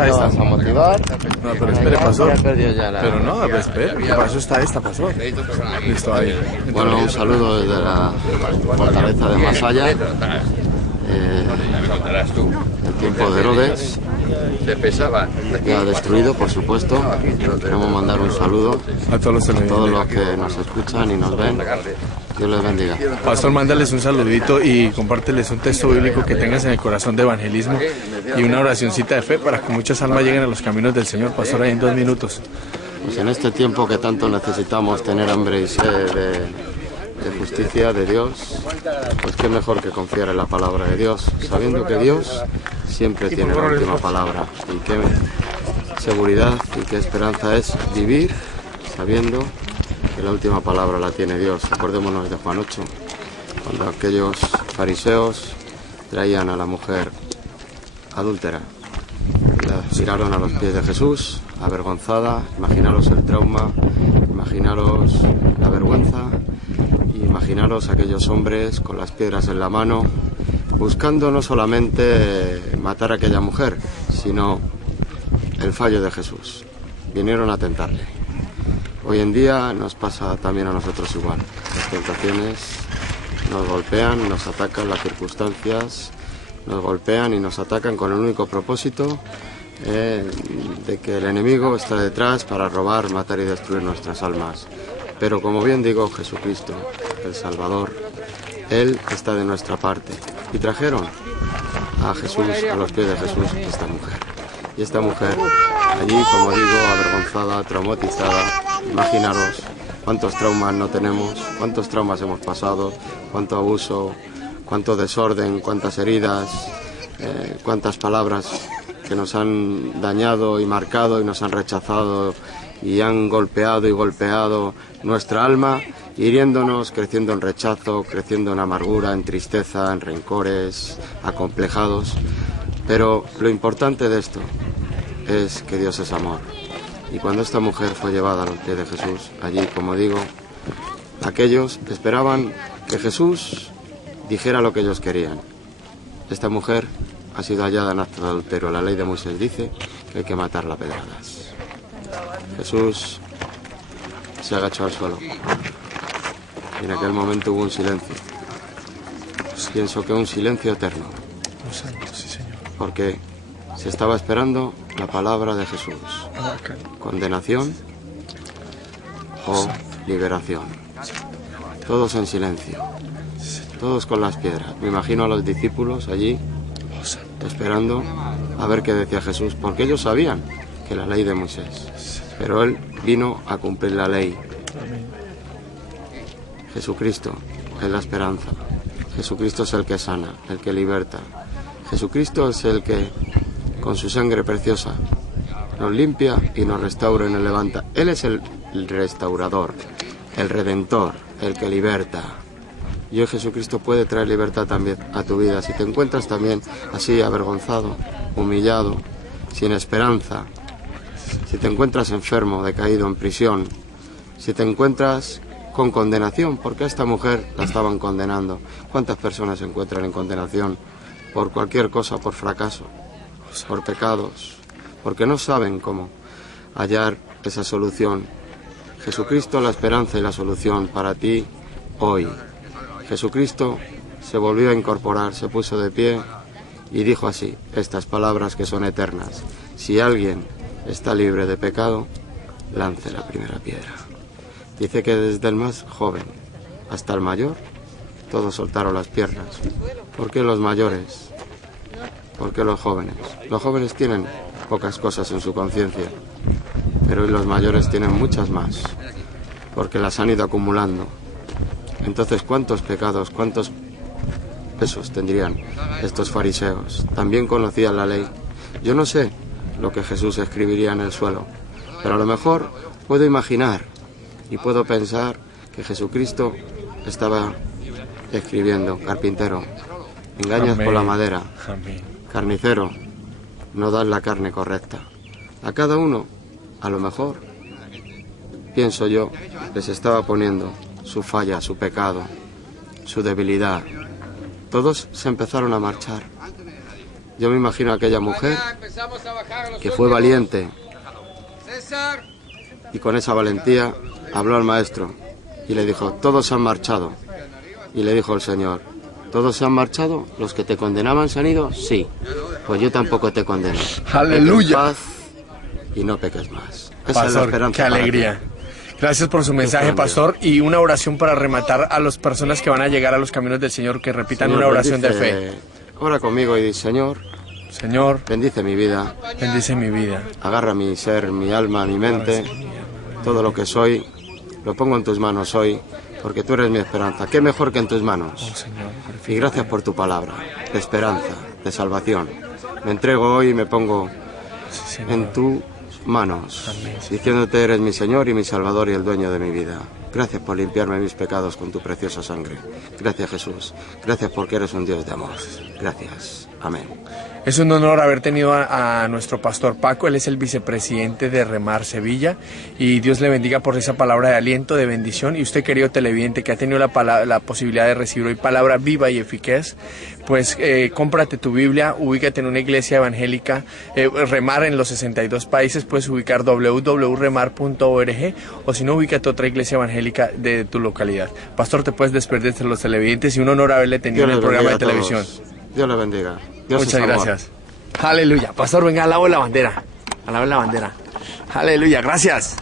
Ahí está. Vamos a motivar. No, pero espere, pastor. Ya perdió ya la... Pero no, pero espere. Para eso está esta, pastor. Listo, ahí. Bueno, un saludo desde la fortaleza de Masaya. El tiempo de Herodes ya destruido, por supuesto. Queremos mandar un saludo A todos a todos los que nos escuchan y nos ven. Dios les bendiga. Pastor, mándales un saludito y compárteles un texto bíblico que tengas en el corazón de evangelismo y una oracioncita de fe para que muchas almas lleguen a los caminos del Señor. Pastor, ahí en 2 minutos. Pues en este tiempo que tanto necesitamos tener hambre y sed de justicia de Dios, pues qué mejor que confiar en la palabra de Dios, sabiendo que Dios siempre tiene la última palabra. Y qué seguridad y qué esperanza es vivir sabiendo que la última palabra la tiene Dios. Acordémonos de Juan 8, cuando aquellos fariseos traían a la mujer adúltera, la tiraron a los pies de Jesús, avergonzada. Imaginaros el trauma, imaginaros la vergüenza, imaginaros aquellos hombres con las piedras en la mano, buscando no solamente matar a aquella mujer, sino el fallo de Jesús. Vinieron a tentarle. Hoy en día nos pasa también a nosotros igual. Las tentaciones nos golpean, nos atacan, las circunstancias nos golpean y nos atacan con el único propósito de que el enemigo está detrás para robar, matar y destruir nuestras almas. Pero como bien digo, Jesucristo, el Salvador, Él está de nuestra parte. Y trajeron a Jesús, a los pies de Jesús, esta mujer. Y esta mujer, allí, como digo, avergonzada, traumatizada. Imaginaros cuántos traumas no tenemos, cuántos traumas hemos pasado, cuánto abuso, cuánto desorden, cuántas heridas, cuántas palabras que nos han dañado y marcado y nos han rechazado y han golpeado y golpeado nuestra alma, hiriéndonos, creciendo en rechazo, creciendo en amargura, en tristeza, en rencores, acomplejados. Pero lo importante de esto es que Dios es amor. Y cuando esta mujer fue llevada a los pies de Jesús, allí, como digo, aquellos esperaban que Jesús dijera lo que ellos querían. Esta mujer ha sido hallada en acto de adulterio. La ley de Moisés dice que hay que matarla a pedradas. Jesús se agachó al suelo y en aquel momento hubo un silencio. Pienso que un silencio eterno, porque se estaba esperando la palabra de Jesús. Condenación o liberación. Todos en silencio, todos con las piedras. Me imagino a los discípulos allí esperando a ver qué decía Jesús, porque ellos sabían que la ley de Moisés, pero Él vino a cumplir la ley. Jesucristo es la esperanza. Jesucristo es el que sana, el que liberta. Jesucristo es el que, con su sangre preciosa, nos limpia y nos restaura y nos levanta. Él es el restaurador, el redentor, el que liberta. Y hoy Jesucristo puede traer libertad también a tu vida. Si te encuentras también así, avergonzado, humillado, sin esperanza, si te encuentras enfermo, decaído, en prisión, si te encuentras con condenación, porque a esta mujer la estaban condenando. ¿Cuántas personas se encuentran en condenación por cualquier cosa, por fracaso, por pecados, porque no saben cómo hallar esa solución? Jesucristo es la esperanza y la solución para ti hoy. Jesucristo se volvió a incorporar, se puso de pie y dijo así, estas palabras que son eternas: si alguien está libre de pecado, lance la primera piedra. Dice que desde el más joven hasta el mayor, todos soltaron las piernas. ¿Por qué los mayores? ¿Por qué los jóvenes? Los jóvenes tienen pocas cosas en su conciencia, pero hoy los mayores tienen muchas más, porque las han ido acumulando. Entonces, ¿cuántos pecados, cuántos pesos tendrían estos fariseos? También conocían la ley. Yo no sé lo que Jesús escribiría en el suelo, pero a lo mejor puedo imaginar y puedo pensar que Jesucristo estaba escribiendo: carpintero, engañas por la madera. Carnicero, no das la carne correcta. A cada uno, a lo mejor, pienso yo, les estaba poniendo su falla, su pecado, su debilidad. Todos se empezaron a marchar Yo me imagino a aquella mujer que fue valiente y con esa valentía habló al maestro y le dijo, todos se han marchado. Y le dijo el Señor, ¿todos se han marchado? ¿Los que te condenaban se han ido? Sí. Pues yo tampoco te condeno. ¡Aleluya! Vete en paz y no peques más. Esa es la Pastor, esperanza. qué alegría. Gracias por su mensaje, pastor, y una oración para rematar a las personas que van a llegar a los caminos del Señor, que repitan Señor, una oración de bendice, fe. Ora conmigo y di, Señor, Señor, bendice mi vida, bendice mi vida. agarra mi ser, mi alma, mi mente, todo lo que soy, lo pongo en tus manos hoy, porque tú eres mi esperanza. ¿Qué mejor que en tus manos? Oh, Señor, Y gracias por tu palabra, de esperanza, de salvación. Me entrego hoy y me pongo sí, Señor. en tus manos, Amén. diciéndote eres mi Señor y mi Salvador y el dueño de mi vida. Gracias por limpiarme mis pecados con tu preciosa sangre. Gracias, Jesús. Gracias porque eres un Dios de amor. Gracias. Amén. Es un honor haber tenido a nuestro pastor Paco. Él es el vicepresidente de Remar Sevilla, y Dios le bendiga por esa palabra de aliento, de bendición. Y usted, querido televidente, que ha tenido la posibilidad de recibir hoy palabra viva y eficaz, pues cómprate tu Biblia, ubícate en una iglesia evangélica, Remar en los 62 países, puedes ubicar www.remar.org, o si no, ubícate otra iglesia evangélica de tu localidad. Pastor, te puedes despedir de los televidentes, y un honor haberle tenido en el programa de televisión. Dios le bendiga. Dios Muchas gracias. Aleluya. Pastor, venga, alabo la bandera. Alabo la bandera. Aleluya, gracias.